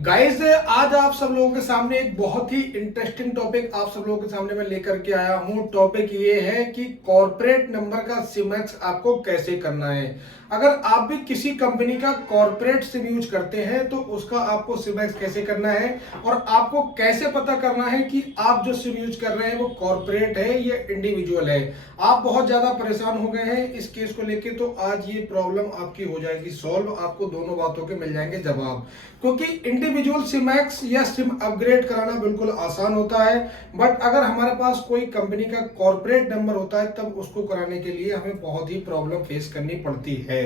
Guys, आज आप सब लोगों के सामने एक बहुत ही इंटरेस्टिंग टॉपिक आप सब लोगों के सामने मैं लेकर के आया हूं। टॉपिक ये है कि कॉर्पोरेट नंबर का सिमएक्स आपको कैसे करना है। अगर आप भी किसी कंपनी का कॉर्पोरेट सिम यूज करते हैं तो उसका आपको सिमएक्स कैसे करना है और आपको कैसे पता करना है कि आप जो सिम यूज कर रहे हैं वो कॉर्पोरेट है या इंडिविजुअल है। आप बहुत ज्यादा परेशान हो गए हैं इस केस को लेके, तो आज ये प्रॉब्लम आपकी हो जाएगी सॉल्व। आपको दोनों बातों के मिल जाएंगे जवाब, क्योंकि इंडिविजुअल सिमएक्स या सिम अपग्रेड कराना बिल्कुल आसान होता है, बट अगर हमारे पास कोई कंपनी का कॉर्पोरेट नंबर होता है तब उसको कराने के लिए हमें बहुत ही प्रॉब्लम फेस करनी पड़ती है।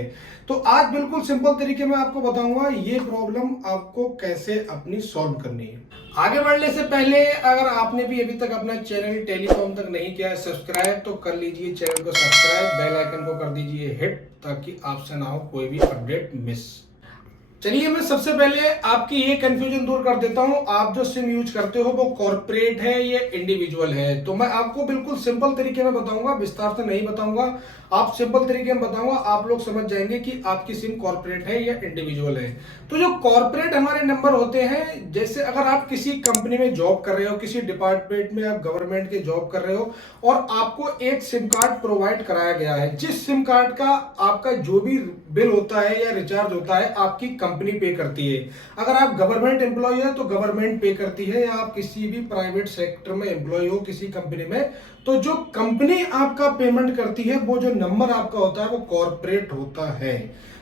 तो आज बिल्कुल सिंपल तरीके में आपको बताऊंगा ये प्रॉब्लम आपको कैसे अपनी सॉल्व करनी है। आगे बढ़ने से पहले अगर आपने भी अभी तक अपना चैनल टेलीकॉम तक नहीं किया है सब्सक्राइब, तो कर लीजिए चैनल को सब्सक्राइब, बेल आइकन को कर दीजिए हिट, ताकि आपसे ना हो कोई भी अपडेट मिस। चलिए मैं सबसे पहले आपकी ये कंफ्यूजन दूर कर देता हूं। आप जो सिम यूज करते हो वो कॉर्पोरेट है या इंडिविजुअल है, तो मैं आपको बिल्कुल सिंपल तरीके में बताऊंगा, विस्तार से नहीं बताऊंगा। आप सिंपल तरीके में बताऊंगा, आप लोग समझ जाएंगे कि आपकी सिम कॉर्पोरेट है या इंडिविजुअल है। तो जो कॉर्पोरेट हमारे नंबर होते हैं, जैसे अगर आप किसी कंपनी में जॉब कर रहे हो, किसी डिपार्टमेंट में आप गवर्नमेंट के जॉब कर रहे हो और आपको एक सिम कार्ड प्रोवाइड कराया गया है, जिस सिम कार्ड का आपका जो भी बिल होता है या रिचार्ज होता है आपकी कंपनी पे करती है। अगर आप गवर्नमेंट एम्प्लॉय है तो गवर्नमेंट पे करती है, या आप किसी भी प्राइवेट सेक्टर में एम्प्लॉय हो किसी कंपनी में, तो जो कंपनी आपका पेमेंट करती है वो जो नंबर आपका होता है वो कॉर्पोरेट होता है।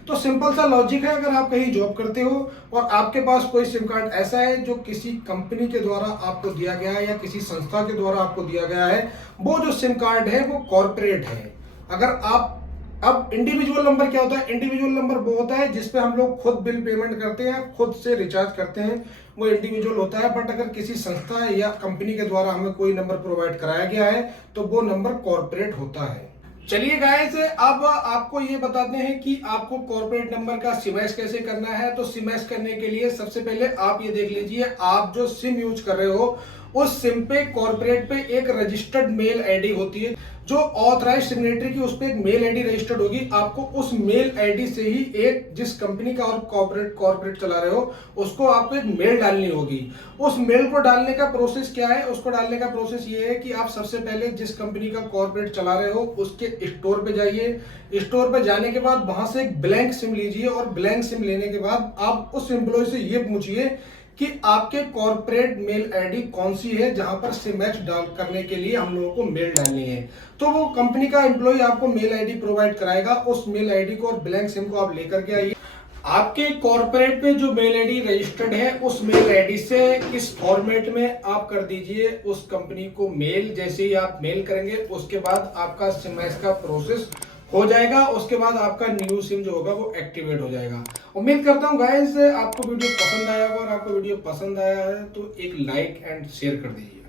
तो सिंपल सा लॉजिक है, अगर आप कहीं जॉब करते हो और आपके पास कोई सिम कार्ड ऐसा है जो किसी कंपनी के द्वारा आपको दिया गया है या किसी संस्था के द्वारा आपको दिया गया है, वो जो सिम कार्ड है वो कॉर्पोरेट है। अगर आप अब इंडिविजुअल नंबर क्या होता है? इंडिविजुअल नंबर वो होता है जिसपे हम लोग खुद बिल पेमेंट करते हैं, खुद से रिचार्ज करते हैं, वो इंडिविजुअल होता है। बट अगर किसी संस्था या कंपनी के द्वारा हमें कोई नंबर प्रोवाइड कराया गया है तो वो नंबर कॉर्पोरेट होता है। चलिए गाइस, अब आपको ये बताते हैं कि आपको कॉर्पोरेट नंबर का सिमएक्स कैसे करना है। तो सिमएक्स करने के लिए सबसे पहले आप ये देख लीजिए, आप जो सिम यूज कर रहे हो उस सिम पे कॉर्पोरेट पे एक रजिस्टर्ड मेल आईडी होती है, जो ऑथराइज सिग्नेटरी की उस पे एक मेल आईडी रजिस्टर्ड होगी। आपको उस मेल आईडी से ही एक जिस कंपनी का और कॉर्पोरेट चला रहे हो उसको आपको एक मेल डालनी होगी। उस मेल को डालने का प्रोसेस क्या है? उसको डालने का प्रोसेस ये है कि आप सबसे पहले जिस कंपनी का कॉर्पोरेट चला रहे हो उसके स्टोर पे जाइए। स्टोर पे जाने के बाद वहां से एक ब्लैंक सिम लीजिए और ब्लैंक सिम लेने के बाद आप उस एम्प्लॉय से ये पूछिए कि आपके कॉर्पोरेट मेल आईडी कौन सी है जहां पर सिमएक्स डाल करने के लिए हम लोगों को मेल डालनी है। तो वो कंपनी का एम्प्लॉय आपको मेल आईडी प्रोवाइड कराएगा। उस मेल आईडी को और ब्लैंक सिम को आप लेकर के आइए। आपके कॉर्पोरेट पे जो मेल आईडी रजिस्टर्ड है उस मेल आईडी से इस फॉर्मेट में आप कर दीजिए उस कंपनी को मेल। जैसे ही आप मेल करेंगे उसके बाद आपका सिमएक्स का प्रोसेस हो जाएगा। उसके बाद आपका न्यू सिम जो होगा वो एक्टिवेट हो जाएगा। उम्मीद करता हूँ गाइस आपको वीडियो पसंद आया होगा, और आपको वीडियो पसंद आया है तो एक लाइक एंड शेयर कर दीजिए।